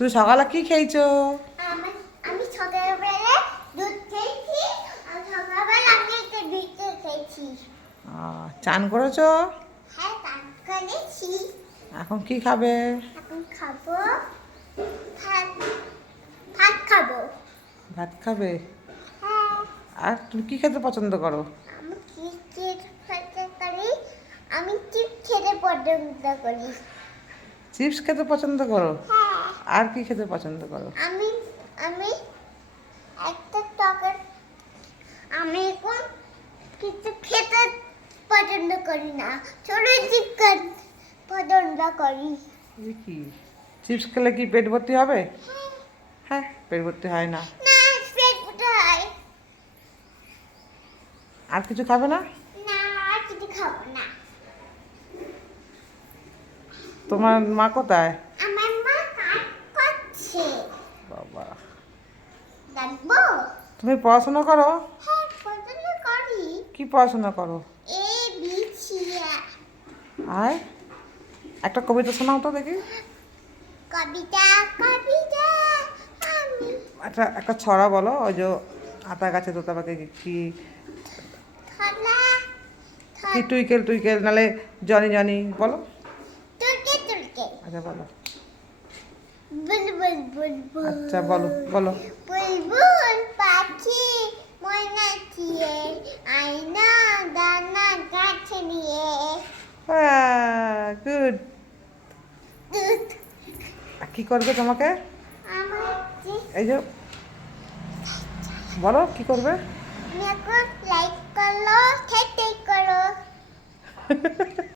তুই সকালে কি খেয়েছো? আমি সকালবেলা দুধ খেয়েছি আর সকালবেলা আমি একটা বিস্কুট খেয়েছি। চান করেছো? হ্যাঁ, তার করেছি। এখন কি খাবে? এখন খাবো ভাত। ভাত খাবো। ভাত খাবে? হ্যাঁ। আর তুমি কি খেতে পছন্দ করো? আমি কি খেতে করি? আমি চিপস খেতে পছন্দ করি। চিপস খেতে পছন্দ করো? হ্যাঁ। আর কি খেতে পছন্দ করো? আমি আমি একটা টকের আমি এখন কিছু খেতে পছন্দ করি না, ছোট চিকেন পছন্দ করি। এই কি চিপস খেলে কি পেট ভর্তি হবে? হ্যাঁ, পেট ভর্তি হয় না। না, পেট কোথায়? আর কিছু খাবে না? না, আর কিছু খাবো না। তোমার মা কোথায়? আমার মা কাজ করছে। বাবা, দেখবো? তুমি পড়াশোনা করো? হ্যাঁ, পছন্দ করি। কি পড়াশোনা করো? A B C. আর একটা কবিতা শোনাও তো দেখি। কবিতা কবিতা আমি একটা ছড়া বলো, ওই যে আতা গাছে তোতা পাখি কি থালা কি টুইকেল টুইকেল নালে জনি জনি বলো। তুলকে তুলকে আচ্ছা বলো। বুলবুল বুলবুল। আচ্ছা বলো বলো। বুলবুল পাখি ময়নাচিয়ে আয়না দানা গাছে নিয়ে। গুড। দুধ কি করবে তোমাকে? আমার যে এই যে বলো কি করবে? মেকো লাইক করলো, খেতে করো।